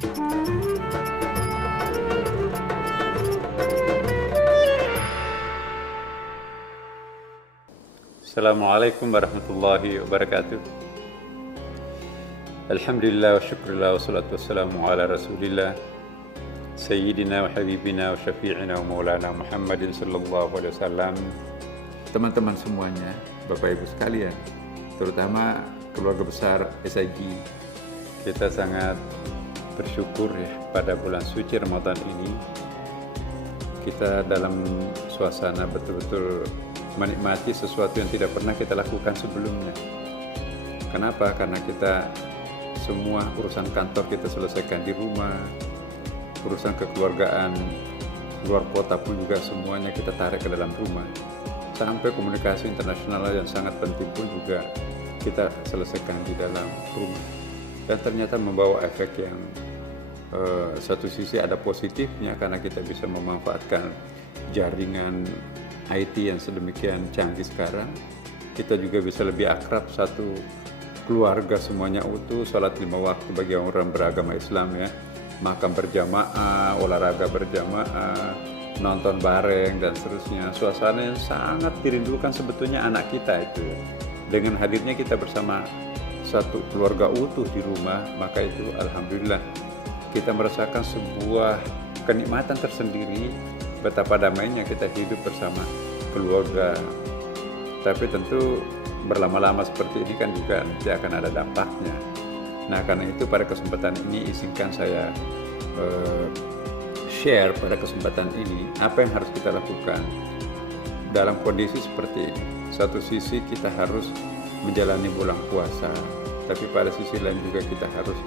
Assalamualaikum warahmatullahi wabarakatuh. Alhamdulillah wa syukurillah wa salatu wassalamu ala rasulillah Sayyidina wa habibina wa syafi'ina wa maulana Muhammadin sallallahu alaihi wasallam. Teman-teman semuanya, Bapak Ibu sekalian, terutama keluarga besar SIG, kita sangat bersyukur ya pada bulan suci Ramadan ini. Kita dalam suasana betul-betul menikmati sesuatu yang tidak pernah kita lakukan sebelumnya. Kenapa? Karena kita semua urusan kantor kita selesaikan di rumah, urusan kekeluargaan luar kota pun juga semuanya kita tarik ke dalam rumah. Sampai komunikasi internasional yang sangat penting pun juga kita selesaikan di dalam rumah. Dan ternyata membawa efek yang satu sisi ada positifnya karena kita bisa memanfaatkan jaringan IT yang sedemikian canggih sekarang. Kita juga bisa lebih akrab, satu keluarga semuanya utuh, salat 5 waktu bagi orang beragama Islam ya, makan berjamaah, olahraga berjamaah, nonton bareng dan seterusnya. Suasana yang sangat dirindukan sebetulnya anak kita itu. Dengan hadirnya kita bersama satu keluarga utuh di rumah, maka itu alhamdulillah kita merasakan sebuah kenikmatan tersendiri betapa damainya kita hidup bersama keluarga. Tapi tentu berlama-lama seperti ini kan juga nanti akan ada dampaknya. Nah, karena itu pada kesempatan ini izinkan saya share pada kesempatan ini apa yang harus kita lakukan dalam kondisi seperti ini. Satu sisi kita harus menjalani bulan puasa, tapi pada sisi lain juga kita harus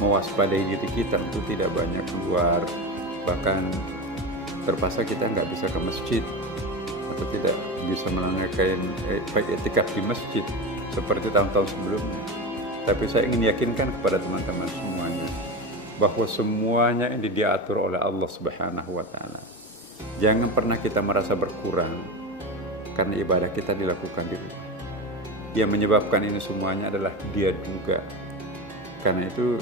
mewaspadai diri kita untuk tidak banyak keluar, bahkan terpaksa kita nggak bisa ke masjid atau tidak bisa menunaikan i'tikaf di masjid seperti tahun-tahun sebelumnya. Tapi saya ingin yakinkan kepada teman-teman semuanya bahwa semuanya ini diatur oleh Allah Subhanahu wa Ta'ala. Jangan pernah kita merasa berkurang karena ibadah kita dilakukan di rumah. Yang menyebabkan ini semuanya adalah Dia juga. Karena itu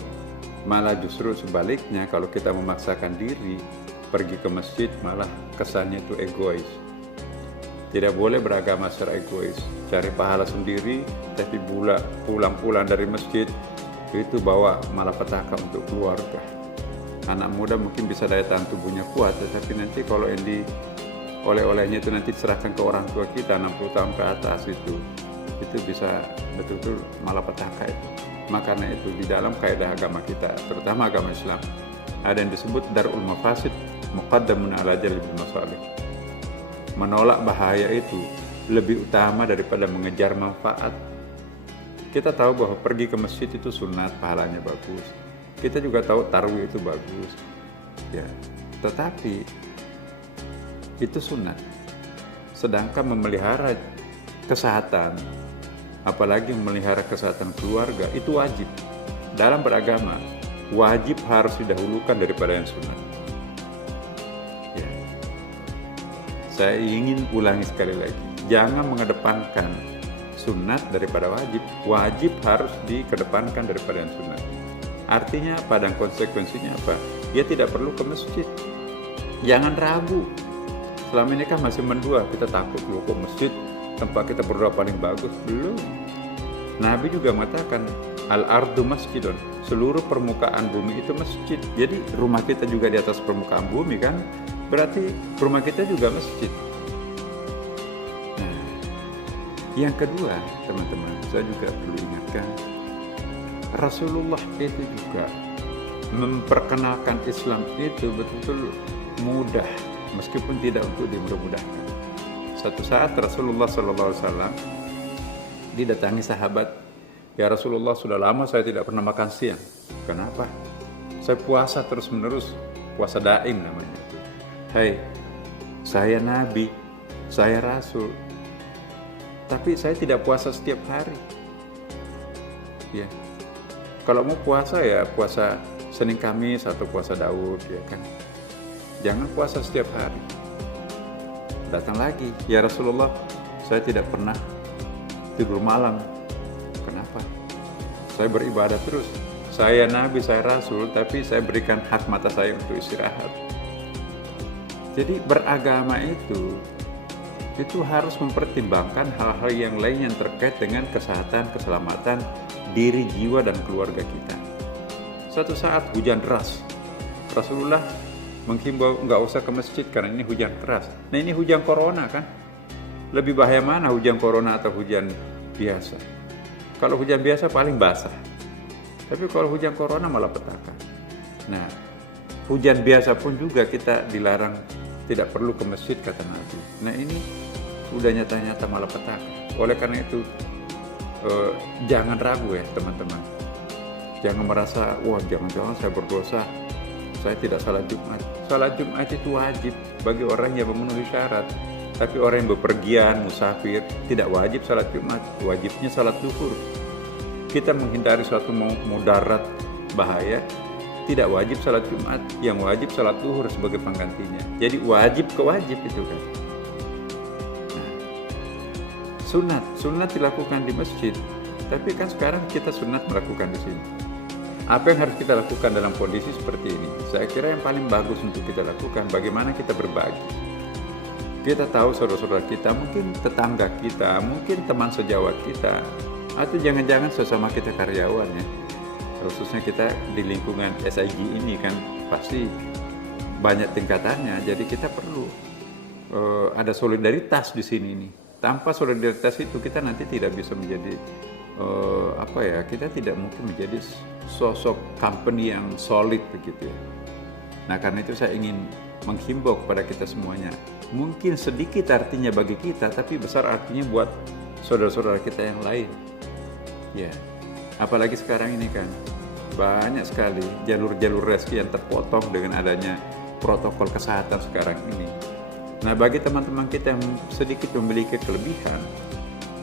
malah justru sebaliknya, kalau kita memaksakan diri pergi ke masjid, malah kesannya itu egois. Tidak boleh beragama secara egois, cari pahala sendiri, tapi pulang-pulang dari masjid itu bawa malapetaka untuk keluarga. Anak muda mungkin bisa daya tahan tubuhnya kuat, tetapi nanti kalau yang oleh-olehnya itu nanti diserahkan ke orang tua kita 60 tahun ke atas itu bisa betul-betul malapetaka itu. Makanya itu di dalam kaidah agama kita, terutama agama Islam, ada yang disebut darul mafasid muqaddamun ala jalbil masalih. Menolak bahaya itu lebih utama daripada mengejar manfaat. Kita tahu bahwa pergi ke masjid itu sunat, pahalanya bagus. Kita juga tahu tarawih itu bagus. Ya, tetapi itu sunat. Sedangkan memelihara kesehatan, apalagi memelihara kesehatan keluarga, itu wajib. Dalam beragama, wajib harus didahulukan daripada yang sunat. Ya. Saya ingin ulangi sekali lagi, jangan mengedepankan sunat daripada wajib. Wajib harus dikedepankan daripada yang sunat. Artinya apa dan konsekuensinya apa? Dia tidak perlu ke masjid. Jangan ragu. Selama ini kan masih mendua, kita takut lu ke masjid, tempat kita berdoa paling bagus. Belum. Nabi juga mengatakan al-ardu masjidun, seluruh permukaan bumi itu masjid. Jadi rumah kita juga di atas permukaan bumi kan, berarti rumah kita juga masjid. Nah, yang kedua teman-teman, saya juga perlu ingatkan, Rasulullah itu juga memperkenalkan Islam itu betul-betul mudah, meskipun tidak untuk dimudah-mudahkan. Satu saat Rasulullah SAW didatangi sahabat, ya Rasulullah, sudah lama saya tidak pernah makan siang. Kenapa? Saya puasa terus-menerus, puasa daim namanya. Hai, saya Nabi, saya Rasul, tapi saya tidak puasa setiap hari. Ya, kalau mau puasa ya puasa Senin Kamis atau puasa Daud, ya kan. Jangan puasa setiap hari. Datang lagi, ya Rasulullah, saya tidak pernah tidur malam. Kenapa? Saya beribadah terus. saya nabi, saya rasul, tapi saya berikan hak mata saya untuk istirahat. Jadi beragama itu harus mempertimbangkan hal-hal yang lain yang terkait dengan kesehatan, keselamatan diri, jiwa, dan keluarga kita. Suatu saat hujan deras, Rasulullah menghimbau nggak usah ke masjid karena ini hujan keras. Nah ini hujan corona kan, lebih bahaya mana hujan corona atau hujan biasa? Kalau hujan biasa paling basah, tapi kalau hujan corona malah petaka. Nah hujan biasa pun juga kita dilarang, tidak perlu ke masjid kata Nabi. Nah ini udah nyata-nyata malah petaka. Oleh karena itu jangan ragu ya teman-teman. Jangan merasa, wah jangan-jangan saya berdosa, saya tidak salat Jumat. Salat Jumat itu wajib bagi orang yang memenuhi syarat. Tapi orang yang bepergian, musafir, tidak wajib salat Jumat. Wajibnya salat zuhur. Kita menghindari suatu mudarat bahaya, tidak wajib salat Jumat. Yang wajib salat zuhur sebagai penggantinya. Jadi wajib ke wajib itu kan. Nah, sunat dilakukan di masjid. Tapi kan sekarang kita sunat melakukan di sini. Apa yang harus kita lakukan dalam kondisi seperti ini? Saya kira yang paling bagus untuk kita lakukan, bagaimana kita berbagi. Kita tahu saudara-saudara kita, mungkin tetangga kita, mungkin teman sejawat kita, atau jangan-jangan sesama kita karyawan ya. Khususnya kita di lingkungan SIG ini kan pasti banyak tingkatannya, jadi kita perlu ada solidaritas di sini nih. Tanpa solidaritas itu kita nanti tidak bisa menjadi kita tidak mungkin menjadi sosok company yang solid begitu ya. Nah karena itu saya ingin menghimbau kepada kita semuanya. Mungkin sedikit artinya bagi kita, tapi besar artinya buat saudara-saudara kita yang lain. Ya, apalagi sekarang ini kan banyak sekali jalur-jalur rezeki yang terpotong dengan adanya protokol kesehatan sekarang ini. Nah bagi teman-teman kita yang sedikit memiliki kelebihan,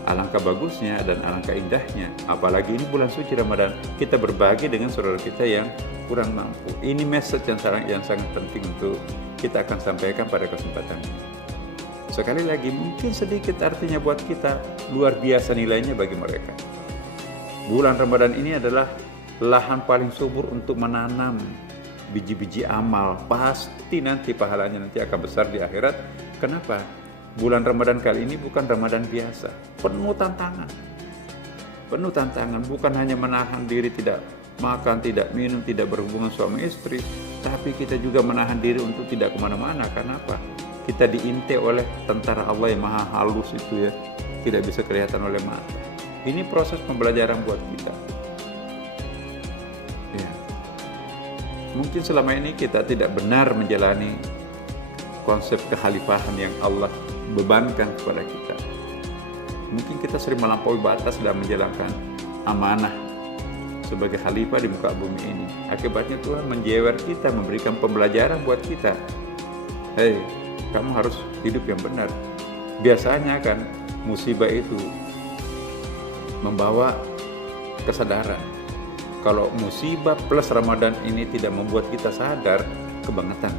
alangkah bagusnya dan alangkah indahnya, apalagi ini bulan suci Ramadan, kita berbagi dengan saudara kita yang kurang mampu. Ini message yang sangat penting untuk kita akan sampaikan pada kesempatan ini. Sekali lagi, mungkin sedikit artinya buat kita, luar biasa nilainya bagi mereka. Bulan Ramadan ini adalah lahan paling subur untuk menanam biji-biji amal. Pasti nanti pahalanya nanti akan besar di akhirat. Kenapa? Bulan Ramadan kali ini bukan Ramadan biasa, penuh tantangan. Penuh tantangan, bukan hanya menahan diri tidak makan, tidak minum, tidak berhubungan suami istri, tapi kita juga menahan diri untuk tidak kemana-mana. Karena apa? Kita diintai oleh tentara Allah yang maha halus itu ya, tidak bisa kelihatan oleh mata. Ini proses pembelajaran buat kita. Ya. Mungkin selama ini kita tidak benar menjalani konsep kekhalifahan yang Allah bebankan kepada kita. Mungkin kita sering melampaui batas dalam menjalankan amanah sebagai khalifah di muka bumi ini. Akibatnya Tuhan menjewer kita, memberikan pembelajaran buat kita. Hei, kamu harus hidup yang benar. Biasanya kan musibah itu membawa kesadaran. Kalau musibah plus Ramadan ini tidak membuat kita sadar, kebangetan.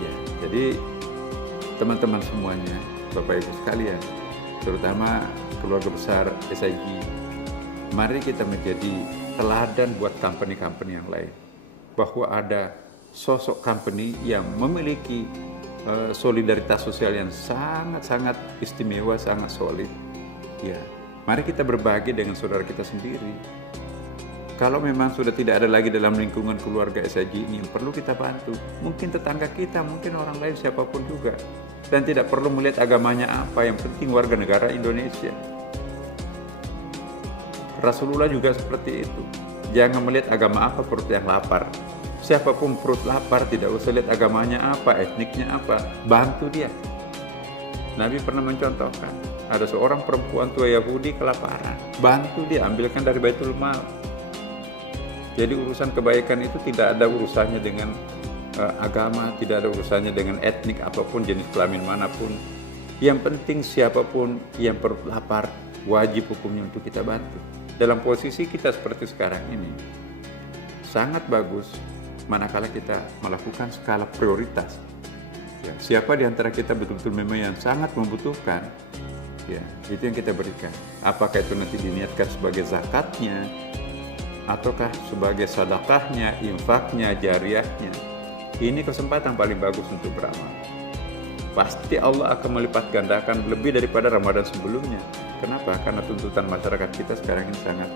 Ya, jadi teman-teman semuanya, Bapak Ibu sekalian, terutama keluarga besar SIG, mari kita menjadi teladan buat company-company yang lain. Bahwa ada sosok company yang memiliki solidaritas sosial yang sangat-sangat istimewa, sangat solid. Ya, mari kita berbagi dengan saudara kita sendiri. Kalau memang sudah tidak ada lagi dalam lingkungan keluarga SIG ini yang perlu kita bantu, mungkin tetangga kita, mungkin orang lain, siapapun juga. Dan tidak perlu melihat agamanya apa, yang penting warga negara Indonesia. Rasulullah juga seperti itu. Jangan melihat agama apa perut yang lapar. Siapapun perut lapar, tidak usah lihat agamanya apa, etniknya apa, bantu dia. Nabi pernah mencontohkan, ada seorang perempuan tua Yahudi kelaparan, bantu dia, ambilkan dari Baitul Mal. Jadi urusan kebaikan itu tidak ada urusannya dengan agama, tidak ada urusannya dengan etnik apapun, jenis kelamin manapun. Yang penting siapapun yang perut lapar, wajib hukumnya untuk kita bantu. Dalam posisi kita seperti sekarang ini, sangat bagus manakala kita melakukan skala prioritas. Ya, siapa di antara kita betul-betul memang yang sangat membutuhkan, ya, itu yang kita berikan. Apakah itu nanti diniatkan sebagai zakatnya, ataukah sebagai sedekahnya, infaknya, jariahnya. Ini kesempatan paling bagus untuk beramal. Pasti Allah akan melipat gandakan lebih daripada Ramadan sebelumnya. Kenapa? Karena tuntutan masyarakat kita sekarang ini sangat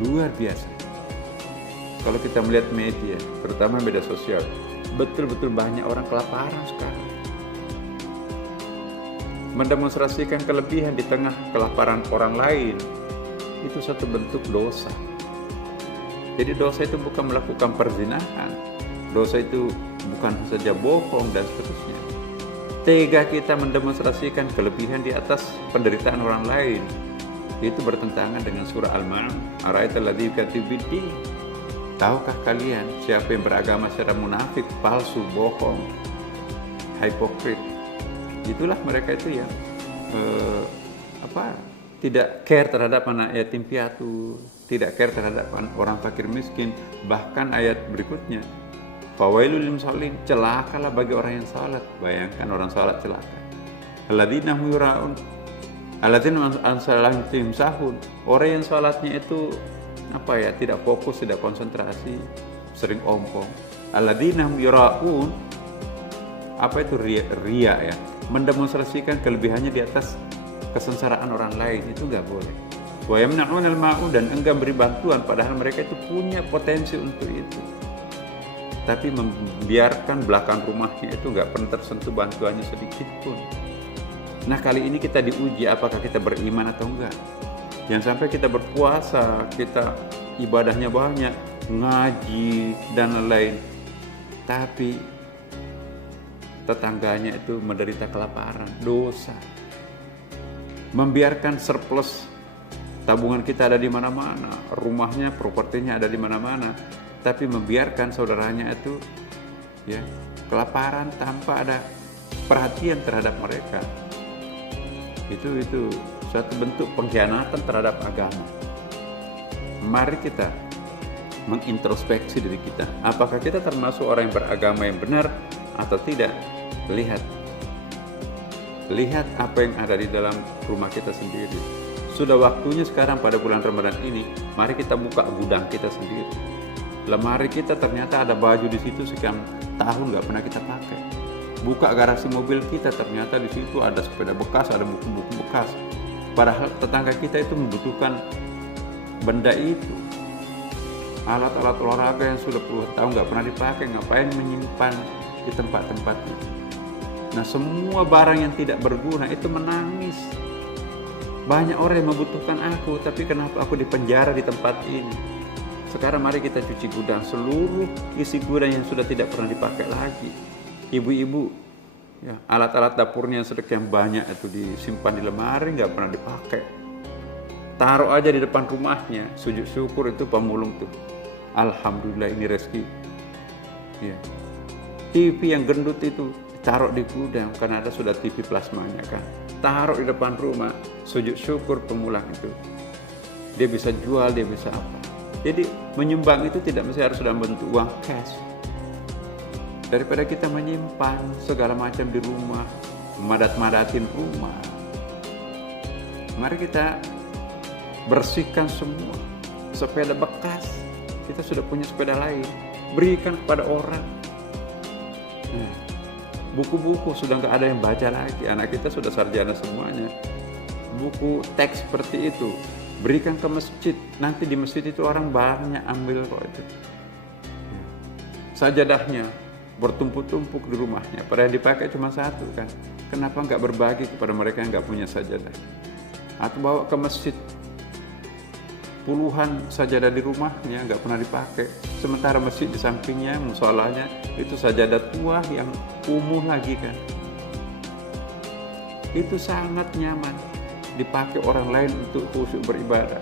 luar biasa. Kalau kita melihat media, terutama media sosial, betul-betul banyak orang kelaparan sekarang. Mendemonstrasikan kelebihan di tengah kelaparan orang lain, itu satu bentuk dosa. Jadi dosa itu bukan melakukan perzinahan, dosa itu bukan saja bohong dan seterusnya. Tega kita mendemonstrasikan kelebihan di atas penderitaan orang lain, itu bertentangan dengan surah Al-Ma'un. Ara'aital ladzi yukadzibu bid-din. Tahukah kalian siapa yang beragama secara munafik, palsu, bohong, hipokrit? Itulah mereka itu yang tidak care terhadap anak yatim piatu, tidak care terhadap orang fakir miskin. Bahkan ayat berikutnya, fawailul lil musallin, celakalah bagi orang yang salat. Bayangkan orang salat celaka. Alladzina hum yura'un, alladzina an salatihim sahun. Orang yang salatnya itu tidak fokus, tidak konsentrasi, sering ompong. Alladzina hum yura'un, apa itu ria ya? Mendemonstrasikan kelebihannya di atas kesengsaraan orang lain, itu enggak boleh. Wa yamna'unal ma'un, dan enggan beri bantuan padahal mereka itu punya potensi untuk itu. Tapi membiarkan belakang rumahnya itu enggak pernah tersentuh bantuannya sedikit pun. Nah, kali ini kita diuji apakah kita beriman atau enggak. Jangan sampai kita berpuasa, kita ibadahnya banyak, ngaji dan lain-lain, tapi tetangganya itu menderita kelaparan, dosa. Membiarkan surplus tabungan kita ada di mana-mana, rumahnya, propertinya ada di mana-mana, tapi membiarkan saudaranya itu kelaparan tanpa ada perhatian terhadap mereka. Itu suatu bentuk pengkhianatan terhadap agama. Mari kita mengintrospeksi diri kita. Apakah kita termasuk orang yang beragama yang benar atau tidak? Lihat apa yang ada di dalam rumah kita sendiri. Sudah waktunya sekarang pada bulan Ramadan ini, mari kita buka gudang kita sendiri. Lemari kita ternyata ada baju di situ sekian tahun nggak pernah kita pakai. Buka garasi mobil kita, ternyata di situ ada sepeda bekas, ada buku-buku bekas. Padahal tetangga kita itu membutuhkan benda itu. Alat-alat olahraga yang sudah puluhan tahun nggak pernah dipakai, ngapain menyimpan di tempat-tempat itu? Nah, semua barang yang tidak berguna itu menangis. Banyak orang yang membutuhkan aku, tapi kenapa aku dipenjara di tempat ini? Sekarang mari kita cuci gudang, seluruh isi gudang yang sudah tidak pernah dipakai lagi. Ibu-ibu, alat-alat dapurnya yang sekian banyak itu disimpan di lemari, nggak pernah dipakai. Taruh aja di depan rumahnya, sujud syukur itu pemulung tuh. Alhamdulillah ini rezeki. TV yang gendut itu taruh di gudang, karena ada sudah TV plasmanya kan. Taruh di depan rumah, sujud syukur pemulang itu. Dia bisa jual, dia bisa apa. Jadi menyumbang itu tidak mesti harus dalam bentuk uang cash. Daripada kita menyimpan segala macam di rumah, madat-madatin rumah, mari kita bersihkan semua. Sepeda bekas, kita sudah punya sepeda lain, berikan kepada orang. Buku-buku sudah nggak ada yang baca lagi, anak kita sudah sarjana semuanya. Buku teks seperti itu berikan ke masjid, nanti di masjid itu orang banyak ambil kok itu. Sajadahnya bertumpuk-tumpuk di rumahnya, padahal dipakai cuma satu kan. Kenapa nggak berbagi kepada mereka yang nggak punya sajadah? Atau bawa ke masjid, puluhan sajadah di rumahnya nggak pernah dipakai, sementara masjid di sampingnya, musholahnya itu sajadah tua yang kumuh lagi kan. Itu sangat nyaman dipakai orang lain untuk khusyuk beribadah.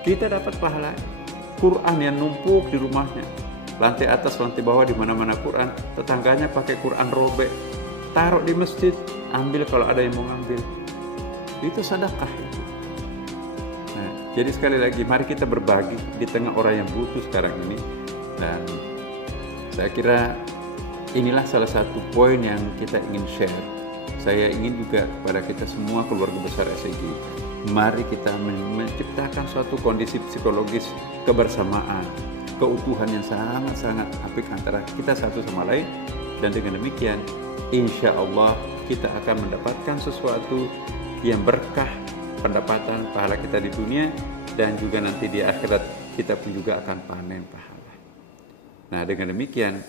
Kita dapat pahala. Quran yang numpuk di rumahnya, lantai atas, lantai bawah, di mana-mana Quran. Tetangganya pakai Quran robek, taruh di masjid, ambil kalau ada yang mau ngambil. Itu sedekah itu. Nah, jadi sekali lagi, mari kita berbagi di tengah orang yang butuh sekarang ini. Dan saya kira inilah salah satu poin yang kita ingin share. Saya ingin juga kepada kita semua keluarga besar SEG Mari kita menciptakan suatu kondisi psikologis kebersamaan, keutuhan yang sangat-sangat apik antara kita satu sama lain. Dan dengan demikian, insya Allah kita akan mendapatkan sesuatu yang berkah pendapatan pahala kita di dunia, dan juga nanti di akhirat kita pun juga akan panen pahala. Nah, dengan demikian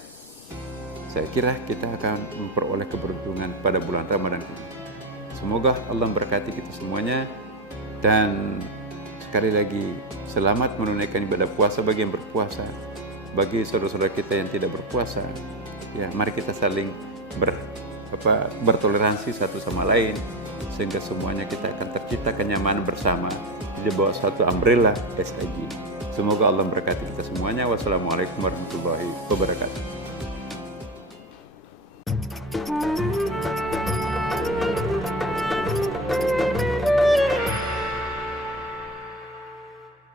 saya kira kita akan memperoleh keberuntungan pada bulan Ramadan ini. Semoga Allah memberkati kita semuanya. Dan sekali lagi, selamat menunaikan ibadah puasa bagi yang berpuasa. Bagi saudara-saudara kita yang tidak berpuasa, ya mari kita saling bertoleransi satu sama lain, sehingga semuanya kita akan tercipta kenyamanan bersama di bawah suatu umbrella SIG. Semoga Allah memberkati kita semuanya. Wassalamualaikum warahmatullahi wabarakatuh.